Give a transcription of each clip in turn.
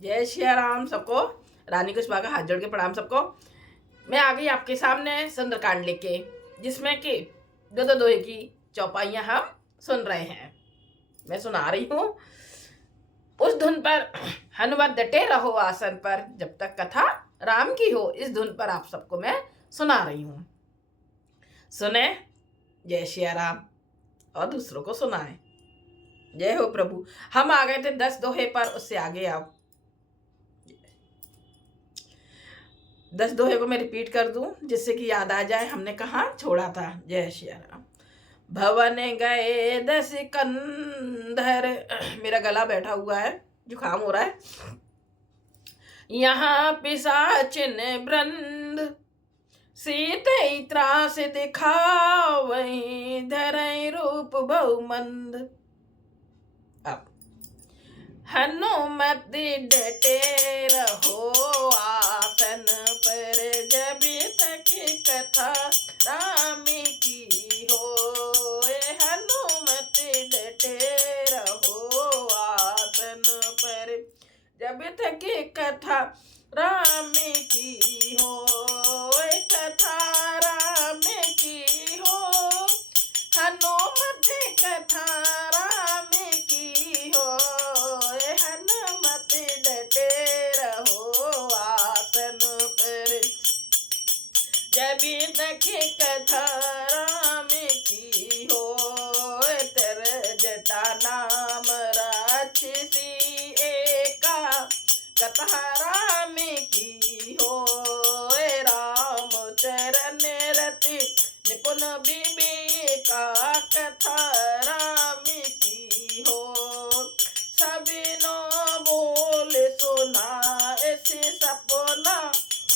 जय श्री राम सबको। रानी कुशवा का हाथ जोड़ के प्रणाम सबको। मैं आ गई आपके सामने सुंदरकांड लेके, जिसमें कि दो दोहे की चौपाइयां हम सुन रहे हैं। मैं सुना रही हूँ। उस धुन पर हनुमत डटे रहो आसन पर, जब तक कथा राम की हो। इस धुन पर आप सबको मैं सुना रही हूँ। सुने जय श्री राम और दूसरों को सुनाए। जय हो प्रभु। हम आ गए थे 10 दोहे पर, उससे आगे आओ। 10 दोहे को मैं रिपीट कर दूं जिससे कि याद आ जाए हमने कहाँ छोड़ा था। जय श्री राम। भवन गए 10 कंधर। मेरा गला बैठा हुआ है, जुकाम हो रहा है। यहाँ पिशाचिन वृंद, सीते त्रास दिखावई, धरई रूप बहुमंद। अब हनुमत डटे रहो आसन पर, जब तक कथा राम की हो। हनुमत डटे रहो आसन पर, जब तक कथा राम की हो। कथा राम की हो, हनुमत कथा राम की हो। हनुमत डटे रहो आसन पर, जब तक कथा राम की हो। तर जटा नाम राक्षसी एका, कथा राम की हो। राम चरण रति निपुण विवेका, कथा राम की हो। सबिनो बोल सुना ऐसे सपना,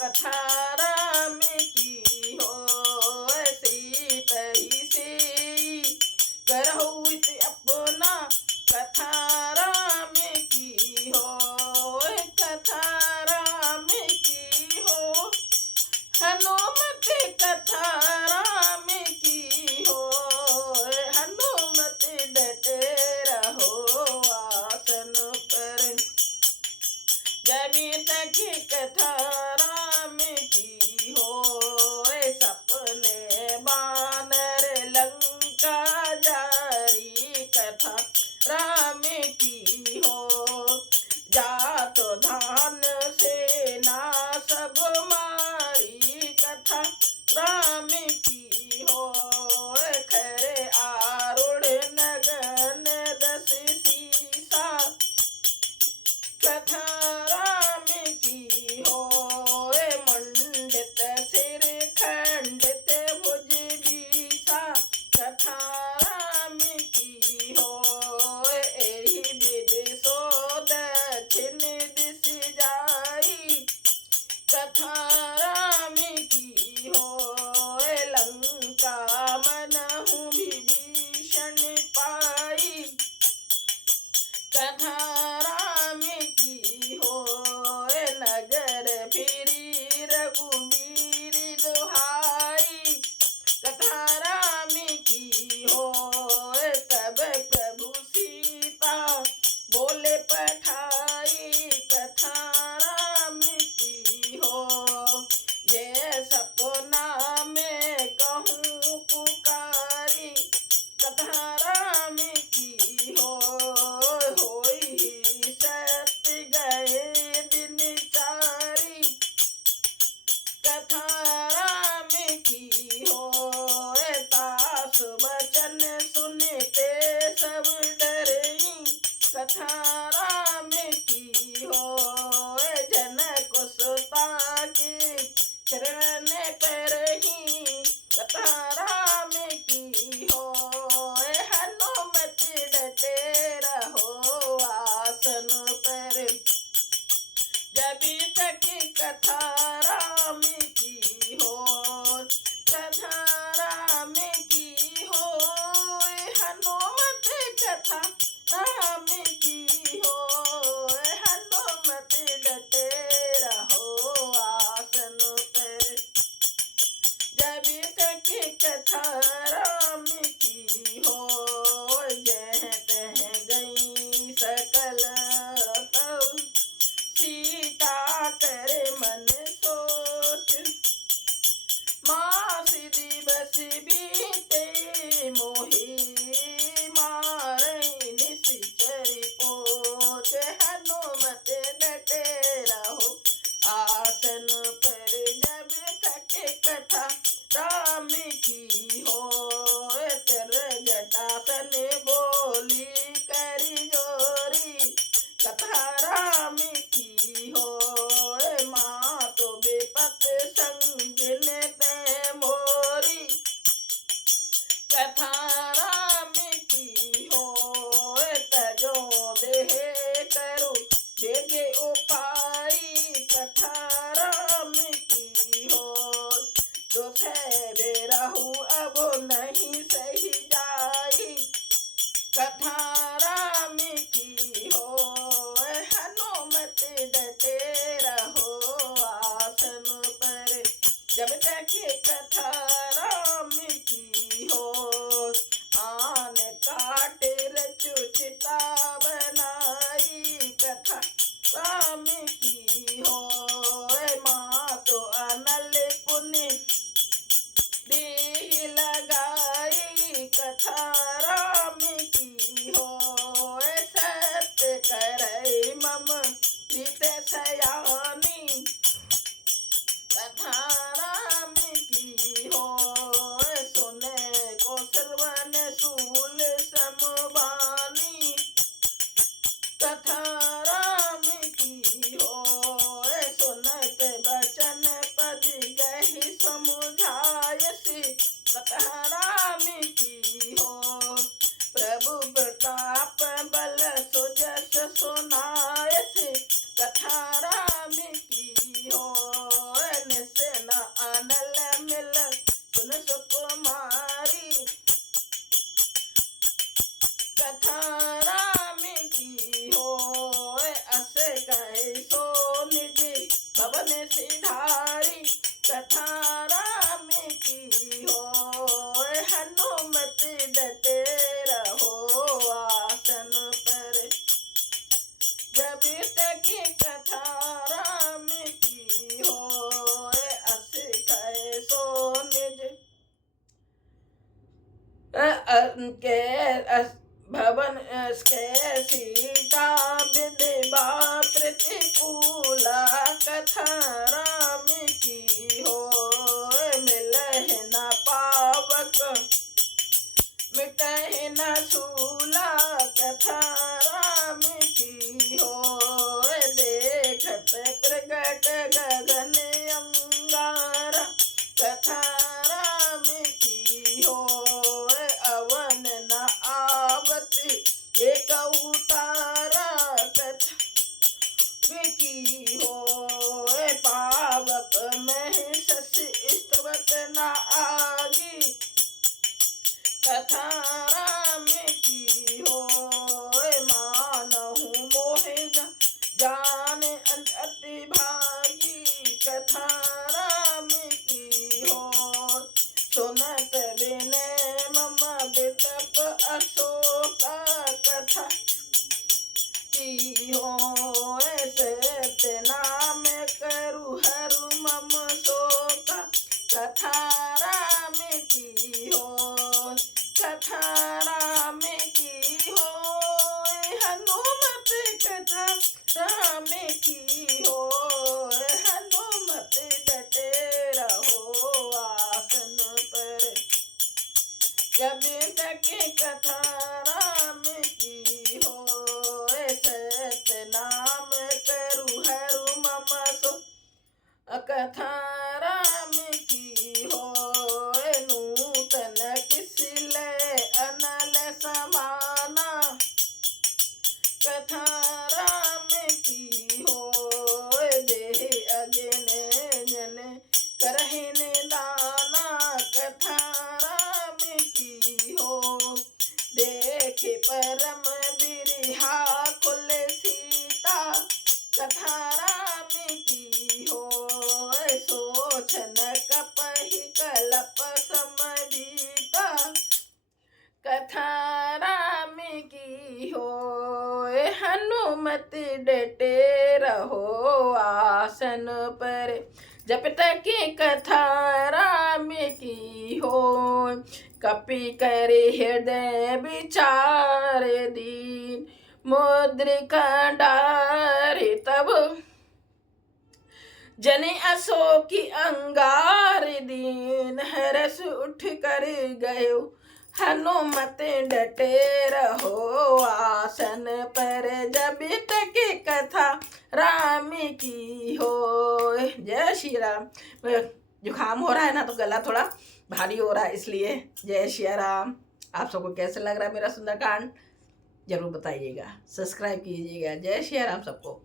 कथा राम की हो। सीत ही से करहु अपना, कथा राम की हो। कथा राम की हो, हनुमत कथा राम की हो। हनुमत डटे रहो आसन पर, जब तक कथा राम की हो। सपने बानर लंका जारी, कथा राम की हो। जात धान सेना सब मारी, कथा राम की हो। खरे आरूढ़ नगन 10 सीसा, कथा राम की हो। उपाय कथा राम की हो। जो सह रहू अब नहीं सही जाई कथा राम की हो। हनुमत डटे रहो आसन पर जब तक कथा राम की हो। आन काट रचु चिता बनाई कथा राम की हो। माँ तो अनल पुण्य देह लगाई कथा राम की हो। सत्य करई मम प्रीत सयानी कथा राम की हो। सुने को श्रवण शूल समबानी कथा राम की हो। सुनत बचन पद गहि समुझायसी कथा राम की हो। प्रभु प्रताप बल सुजस सुनायसी कथा राम की हो। निशन अनल मिल सुन सुकुमारी कथा राम की हो। अस कहे सो निज भवन सिधारी कथा राम की हो। हनुमत डटे रहो आसन पर जब तक कथा राम की हो। अस कहे सो निज भवन के सीता विधवा प्रतिकूला कथा राम की हो। मिलहि न पावक मिटहि न सूला कथा राम की हो। देखत प्रगट गगन अंगारा कथा राम की हो। अवन न आवत एक उतारा कथा की हो। पावक महिषस स्तवत न आगी कथा राम की हो। मानहु मोह जान अति भागी कथा राम की हो। सुनत विनय मम वितप अशोका कथा की हो। सत्य नाम करु हरु मम शोका कथा राम की हो। कथा राम की हो। हनुमत कथा राम की हो। हनुमत डटे रहो आसन पर जब तक कथा राम की हो। सत्य नाम करु हरु मम सो कथा राम की हो। नूतन किसिले अनल समाना कथा राम की हो। देह अगिन जन करहिन दाना कथा राम की हो। देखे परम बिरहा कुल सीता कथा राम की हो। सोचन कपहि कलप समबीता कथा राम की हो। हनुमत डटे रहो आसन पर जब तक कथा राम की हो। कपि करे हृदय विचार दीन मुद्रिका डारे तब जने अशोकी अंगार दीन हरस उठ कर गयो। हनुमत डटे रहो आसन पर जब तक कथा राम की हो। जय श्री राम। जुकाम हो रहा है ना तो गला थोड़ा भारी हो रहा है इसलिए। जय श्री राम। आप सबको कैसे लग रहा है मेरा सुंदरकांड जरूर बताइएगा, सब्सक्राइब कीजिएगा। जय श्री राम सबको।